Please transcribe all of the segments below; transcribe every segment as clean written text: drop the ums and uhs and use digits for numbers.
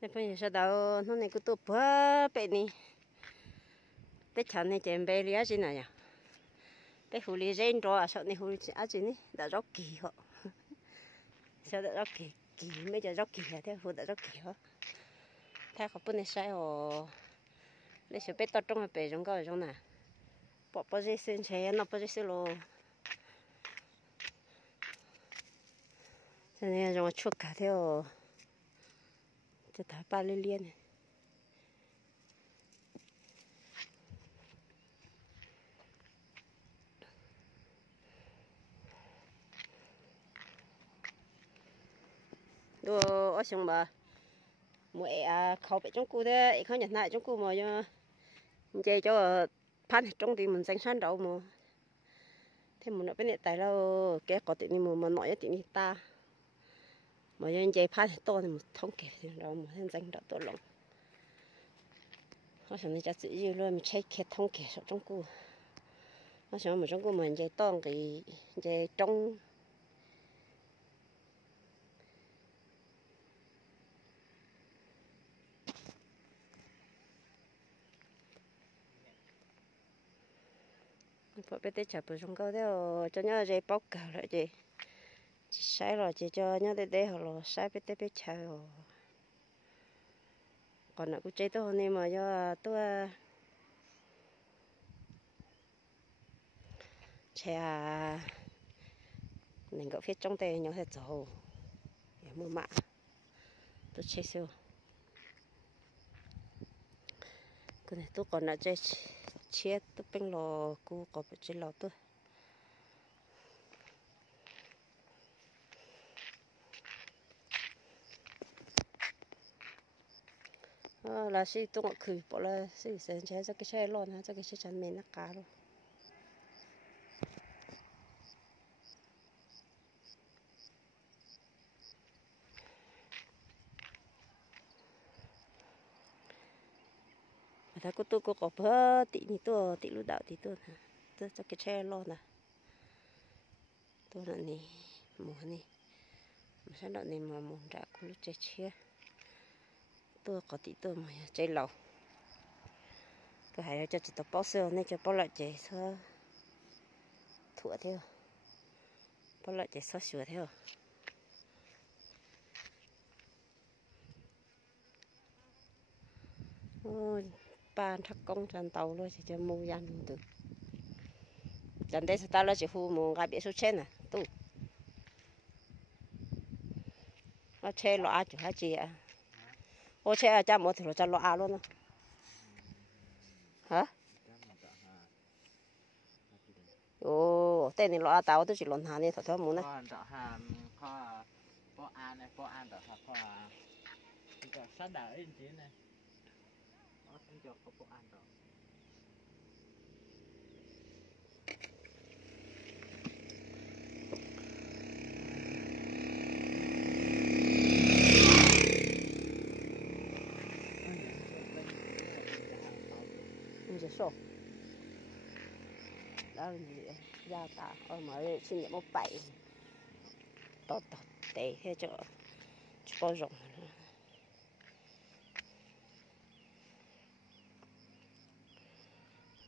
Nên bây giờ sau đó nó này cứ tụt bớt bể đi, bé chăn này chèn bé lý gì này à, bé hồ lý rèn rồi à, sau này hồ lý gì này đã rất kỳ họ, sau đó rất kỳ mấy giờ rất kỳ à, thế hồ đã rất kỳ họ, thế họ bữa nay sai họ, lấy số bé tao trong bé trong cái trong này, bỏ gì xin chế nó bỏ gì xin lo, cho nên trong chuột cả theo. Cho thả ba lên liền này. Đồ ở trong bà mỗi khẩu bị trong cu thế không nhận lại trong cu mà chơi cho phan trong thì mình xanh xanh đâu mà thêm một nữa bên này tại đâu cái có tiền mà nói tiền ta mà giờ chơi phan to thì một thông kể thì đâu mà thêm xanh đâu to lắm nó xong này chắc tự nhiên luôn mình chơi kẹt thông kể trong cu nó xong mà trong cu mình chơi to cái chơi trong bỏ bé tết chập trong câu theo cho nhớ dây bóc cả lại gì sai rồi chỉ cho nhớ để họ rồi sai bé tết bé chài rồi còn lại cũng chơi tôi hôm mà do tôi chè mình gọi phía trong tay nhau hết rồi để mua mạ tôi chơi siêu cái này tôi còn lại chơi chia tôi bên lò cô có bị chơi lò tôi là si tôi ngọc khử bỏ là si sen chơi cho cái chơi lon ha cho cái chơi chăn mền nó cá luônถ้ากูตัวกูก็เพื่อตินี่ตัวติลูกดาวติตัวนะตัวจะกินแช่ร้อนนะตัวนั้นนี่หมูนี่มันฉันดอกนี่มาหมูด่ากูรู้ใจเชี่ยตัวก็ติตัวมาใจเหล่าก็หายจะจิตตัวป้อเสือนี่จะป้อละใจซะถั่วเท่าป้อละใจซะสวยเท่าโอ้ban thắc công tràn tàu luôn chỉ cho mua gian được tràn đây ta là chỉ phu mua gái bị số trên à tu nó che lo à chủ hai chị à ô che à cha một thì lo cha lo à luôn hả ô tên này lo à tàu tôi chỉ lon hà này thôi thôi muốn này có an này có an đỡ có cái sát đảo in thế này nó không cho có an đỡ giờ số đó là gì gia ta ở mà xin nhận một bảy to tệ hết cho có rộng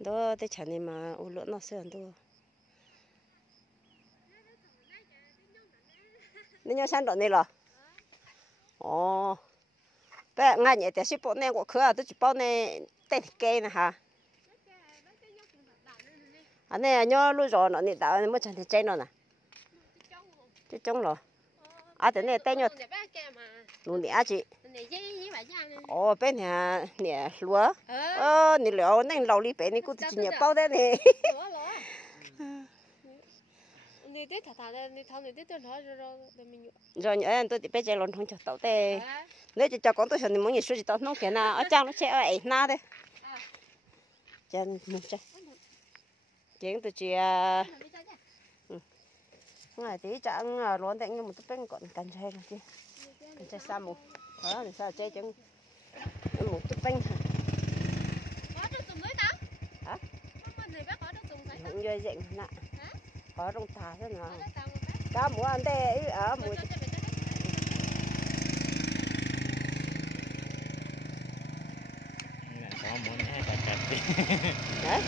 đó tới chả này mà u lợn nó sơn thôi nên nhau sang đoạn này rồi ồ bé ngay nhẹ để ship bộ này của cửa tôi chỉ bao này tên cây này hả anh này nhớ lúc rồi nó này tạo mới chẳng thể chơi nó nè chơi trống rồi à thế này tên nhớ luôn nè chị ồ bên nhà nè lúa nè lúa này lâu đi bên này cũng chỉ nhập bao đấy nè rồi nhớ tôi thì bây giờ luôn không cho tàu tê nếu cho con tôi thì muốn nhìn số gì tao nông kia nào ở trang nó chơi ở na đấy chân một chân chuyện tôi chỉ ngày tí chẳng luôn đánh như một túp bánh còn cần chơi này kia cần chơi xa một đó thì sao chơi chẳng một túp bánh hả không chơi dậy nè có trong thả thế nào cá mua ăn tê ở mùi có muốn hay cả chặt đi. Đấy.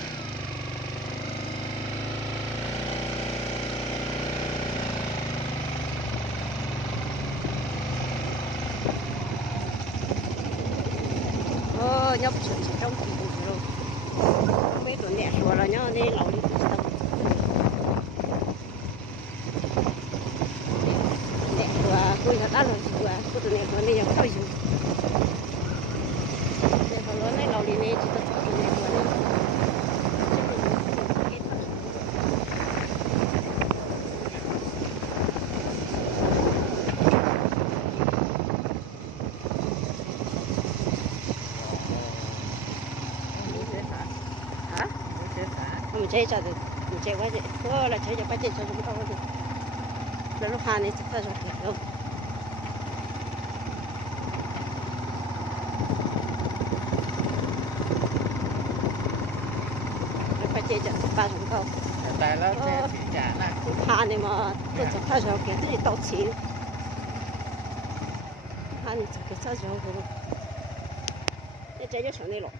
Nhóc chuyện trong phòng ngủ rồi. Mấy tụi nhẹ sủa là nhóc đi lẩu đi từ sông. Nhẹ sủa, tôi có đắt rồi sủa, tôi tụi nhẹ sủa đi nhóc thôi sủa. Để vào lối này lẩu đi này chỉ có tụi nhẹ sủa đi. Mình chơi cho được, mình chơi quá vậy, thôi là chơi cho bắt chơi cho chúng tao đi, rồi lúc hai này chúng ta rồi kẹo, rồi bắt chơi cho ba chúng tao, Tại nó sẽ bị trả lại. lúc hai này mà tôi chúng ta rồi kẹo thì tao chỉ, hai này chúng ta rồi kẹo, để chơi cho số này rồi,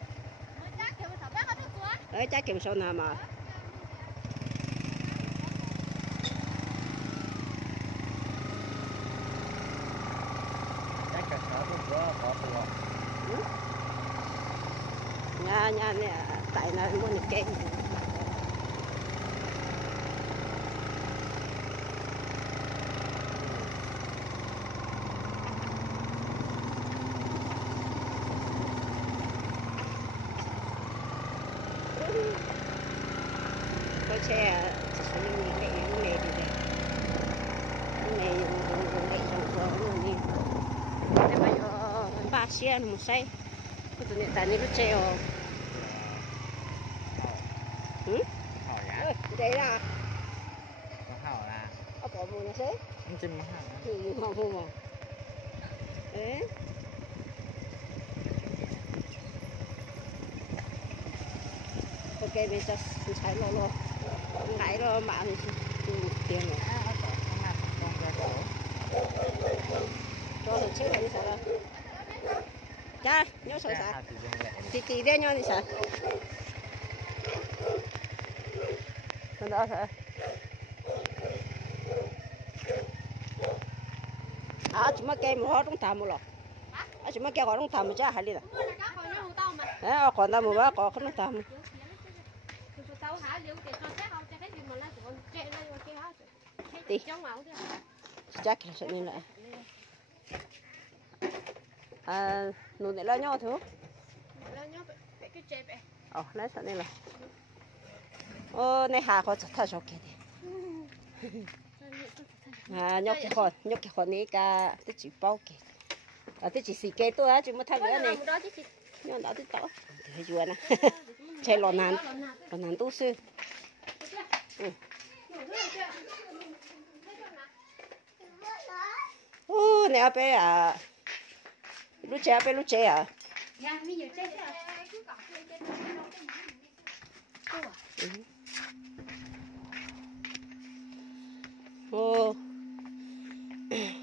đấy chơi kẹo số nào mà. Nhà này tại nó mua những cái có xe sử dụng những cái này đi đây, này dùng để dùng rồi đi, để bây giờ ba xe một xe, cái tụi này tại này nó treo. Hỏi á. Đây là Có hỏi là. có mua nhà xe. Anh chim mà hả? Ừ, họ mua mà. Đấy. Ok, bây giờ xài lo lo. Ngại lo mà thì tiền rồi. Cho rồi chết rồi đi sao đâu. Cha, nhớ sợ sao? Chị đây nhớ đi sao? Còn đó hả? Chúng mà kêu họ không tham một lọ. Chúng mà kêu họ không tham một chả hay đi nào. Còn ta một bác có không tham. Đi. Chắc là sẽ nên lại. Nụ này là nhau thôi. Lấy sao nên là. Này hà có thật sao kì đi. Nhóc cái con này cả tôi chỉ bao kì. Tôi chỉ xì kê tôi á, chứ mà thay nữa này. Nhưng đó tôi tỏ. Thì vừa nè. Chạy lò nàn tu sư. Này bé à. Lúc trẻ à.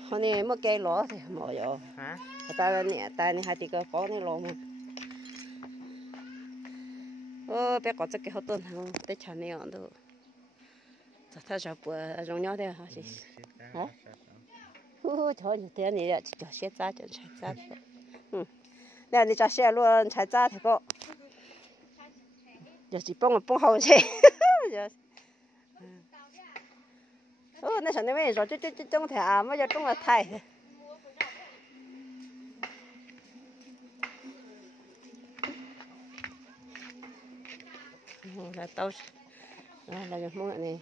Hôm nay mới cây lỏ thì mỏi rồi. Hả? Ta này hai tí có này lỏ mà. Bé có cái hot tuần không? Tết chả này ăn đâu. Ta chả bữa rong nhau thế hả chị? Hả? Trời thế này chỉ cho xe giá cho chạy giá. Nè đi cho xe luôn chạy giá thì có. Giờ chỉ bông hậu xe. Nè sao này rồi trong thì mới cho trong là thay. Là tao là những món này.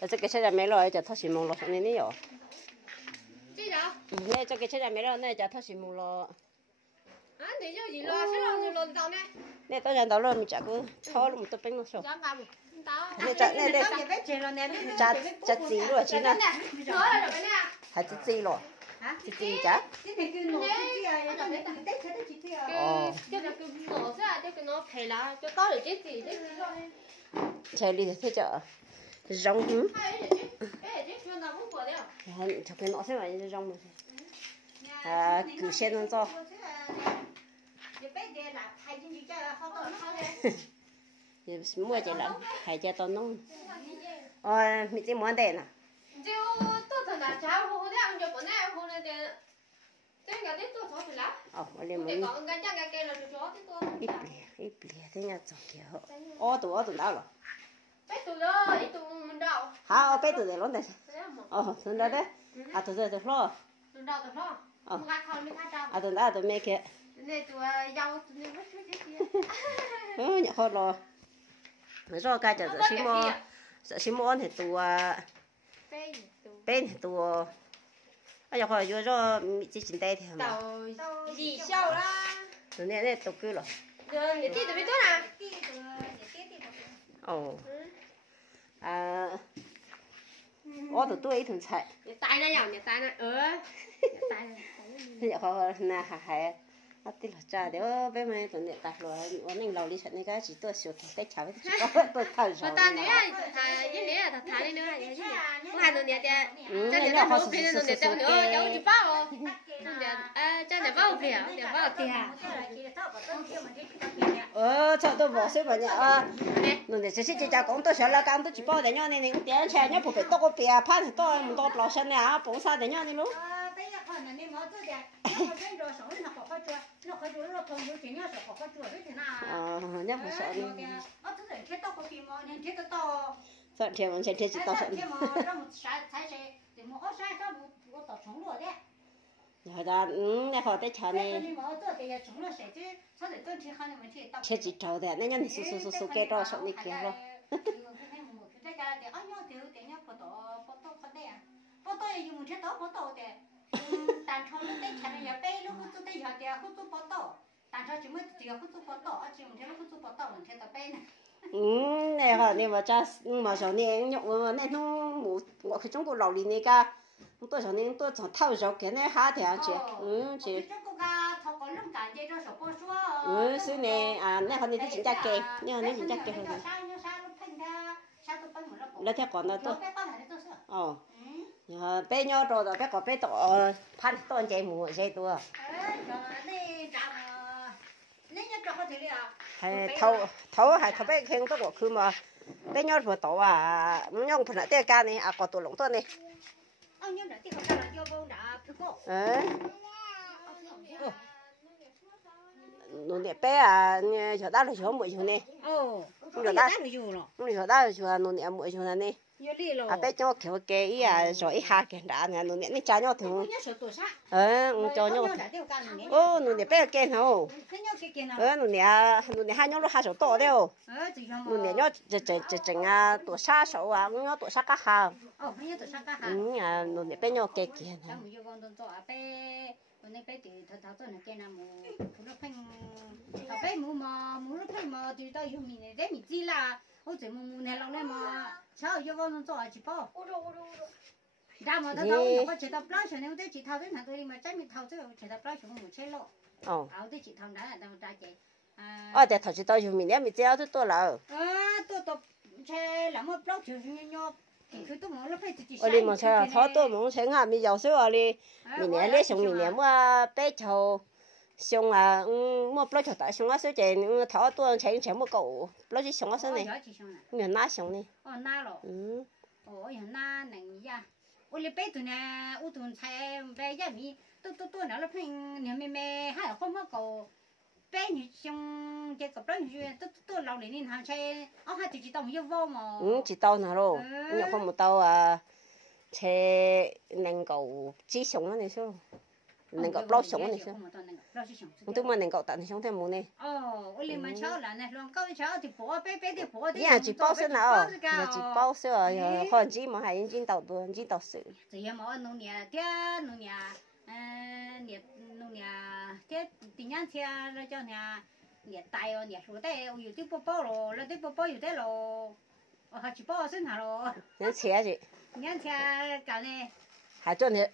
Cho cái xe máy rồi cho tháo xì mông lọ này nè rồi. Nè cho cái xe máy rồi nè cho tháo xì mông lọ. Để cho gì lo, sẽ lo lồn tao nè. Nè tao nhận tao rồi mình chả cứ tháo luôn tao bánh nó sổ. Nè chả gì rồi chị nè. Hả chị rồi. Chị chả. Cái là cái mỏ ra cái nó phải là cho to được chết gì đấy. Chạy đi thế chợ. Rong Cho nó cũng của đấy à? Cho cái nó thế này rong mà. cứ xem nó cho mua chỉ là hay cho tao nông mình chỉ muốn đây nè chứ tôi thằng nào cháu hôm nay ăn cho bữa nay hôm nay thì cái cái tôi cho thì lá ở đây để mình còn cái chắc cái là cho thì tôi ít lẻ thế nhà chọc kia ô tụ đâu rồi bé tụi đó ít tụi mình đâu hả bé tụi này lớn đây tụi đó đấy tụi đó lo tụi đâu tụi đó không gạt thôi mới gạt đâu tụi đó tụi mấy kia nên tụi giàu tụi mình mất cái kia nhặt khó lo rồi cái chợ xí mua thì tụi bên thì tụi bây giờ khỏi vô cho chỉ trên đây thì mà tàu gì sao啦tụi này tụi cứ rồi để tí tụi biết tốt à tụi tôi thường chạy tay nó dòng tay nó tay bây giờ khỏi là hại tí là cha để bên mày tụi này đặt rồi anh mình lâu đi chạy này cái chỉ tôi sửa cái cháo với tôi thay rồi ta nữa cái này là thà đi nữa là cái gì hai tụi này thì cho nên nó không phải tụi này tao nữa cháu chỉ bao cho nên bao tiền để bao tiền cho tôi bỏ xếp vào nhà tụi này chỉ cha cũng tôi sợ là cam tôi chỉ bao để nhau này những tiền chơi nhau phải tôi có bia pan thì tôi mình tôi bỏ xe này à bỏ xa để nhau này luôn nhớ phải sợ đi sợ thì mình sẽ chỉ tao sợ rồi đó nè họ tới chợ này chỉ trâu đấy nên nhân su cái đó sợ này kia rồi tàn cho nó tới chả này bé lúc tôi tới giờ thì không tôi bắt đầu tàn cho chỉ mới chỉ không tôi bắt đầu chỉ mình thấy lúc tôi bắt đầu mình thấy tập bé này này hả này mà cha mà sau này nhậu mà này nó một cái trong cuộc lầu đi này cả tôi sau này tôi chọn thâu rồi cái này há thì chị chị xứ này này họ này thì chính xác kê nhưng này chính xác kê rồi là theo còn là tôi bé nhỏ rồi đó bé có bé to pan to chạy mùa chạy tua hay thâu hay thâu bé khen tôi có mà bé nhỏ rồi to nhung phần là cái này có tổ lồng to này nó đẹp bé giờ đã là chỗ mũi chỗ này giờ đã là chỗ nó đẹp mũi chỗ này bé cho kiểu cái rồi hạ cái đã nè nó nè cha nhau thì cho nhau nó nè bé cái nào nó nè hai nhau lúc hai số to đấy nó nè nhau chừng tổ sa số nhau tổ sa cá hàng nó nè bé nhau cái nè nên bé thì thằng tôi là cái nào mù nó phanh thằng bé mù nó phanh mà thì tao dùng mình để mình chỉ là hỗ trợ mù này lâu này mà sao giờ con nó chỉ bao ra mà tao nó có chỉ tao plao cho nên chỉ thao tới thằng tôi mà trái mình thao tới chỉ tao plao cho một chế lộ áo tới chỉ thao đá là tao ra chạy để thằng chỉ tao dùng mình để mình treo tôi là tôi chế làm một plao cho nhau đi mà sao thọ tôi muốn xem à mình giàu số đi mình nè lấy xong mình nè mua bé chầu xong mua bao chầu tại xong á số tiền thọ tôi xem mua cậu bao nhiêu xong á số này người ná xong này ná rồi người ná này ya ôi bé tụi nè ôi tụi thay bé ya mi tôi nói là phải nhà mẹ hay không có cậu bé như xong cái cặp đó như tôi lâu lên hàng xe hai chị tao yêu vô mà chị tao nào rồi nhưng không một tao xe nâng cầu chỉ sống nó này sao nâng cầu bao sống này sao tôi mà nâng cầu tận sống thêm một này ôi mà cháu là này luôn câu cháu thì bỏ bé thì bỏ đi chỉ bao số nào mà chỉ bao số còn chỉ mà hay chỉ tàu tôi chỉ tàu sự thì mà nông nhà nhiệt nông nhà thế tình nhân thế là cho nhà nhiệt tài rồi nhiệt số thếอยู่ที่ป๊อrồi làที่ป๊ออยู่thế rồi họ chỉป๊อxin hả rồi nhân xe gì nhân xe cả này hả cho này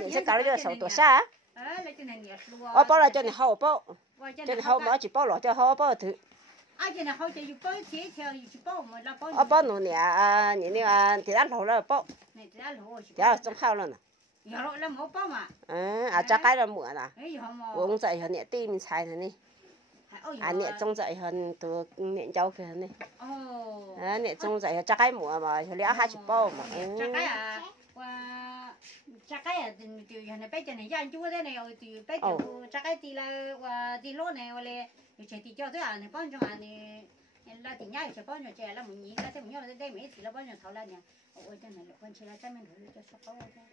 nhân xe cả này số tuổi xa là cho này nhiệt luôn bao là cho này hậu bao cho này hậu mà chỉ bao lọ cho hậu bao thứ cho này hậu chỉ bao thế theo chỉ bao mà là bao bao nó nè thì đã lâu rồi bao này thì đã lâu dạ trong hậu rồi nè giờ rồi là một bao mà chắc cái là muộn à ấy giờ mà uống dậy hơn nhẹ tim xài này nhẹ trong dậy hơn từ nhẹ cháu kia này nhẹ trong dậy chắc cái muộn mà lẽ 20 bao mà chắc cái từ giờ này bây giờ này dân chú thế này rồi từ bây giờ chắc cái thì là thì lô này là chỉ thì cho thế à này bao nhiêu à này là thì nhảy chỉ bao nhiêu trẻ là một nhí là thế một nhau là đây mấy thì là bao nhiêu thầu là nhỉ ôi cái này là con chỉ là cái mình rồi cho số cao thôi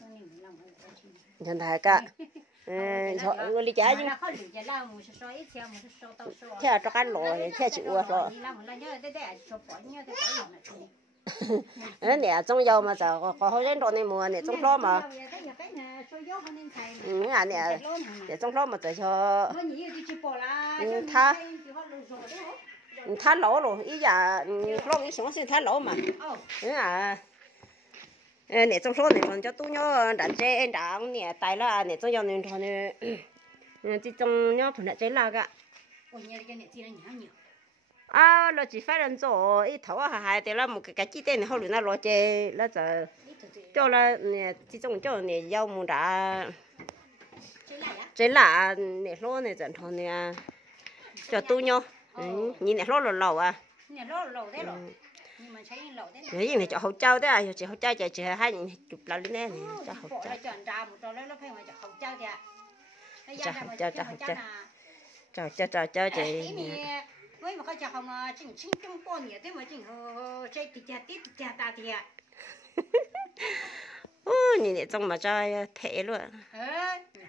con này mình làm con chỉ nhân thái cả người lý giải chứ là khó lý giải là một số ít theo một số tao số theo cho cái lỗ theo chịu rồi là nhớ đây cho bỏ nhớ đây nè trong dầu mà giờ có hơi đến độ này mùa nè trong đó mà nè trong đó mà giờ cho thả lỗ rồi ý giờ lỗ ý xuống xin thả lỗ mà nè trong đó này còn cho tôi nhớ đặt chế đảng nè tài là nè trong dầu này thôi nè chỉ trong nhớ phần đặt chế là cả nó chỉ phải làm cho ít thấu hay thì là một cái chi tiết này họ luyện nó lo chơi là giờ cho là nè chỉ trong cho nè dâu muốn đã chế là nè lo nè dần thôi nè cho tôi nhau nhìn nè lo lầu à cái gì này cho hậu trao thế à cho hậu trao chỉ hai chục lần lên nè cho hậu trao cho chị với mà cái chả không chỉnh chỉnh trong con nhỉ thế mà chỉnh chơi tít ta thì nhìn này trong mà chơi thế luôn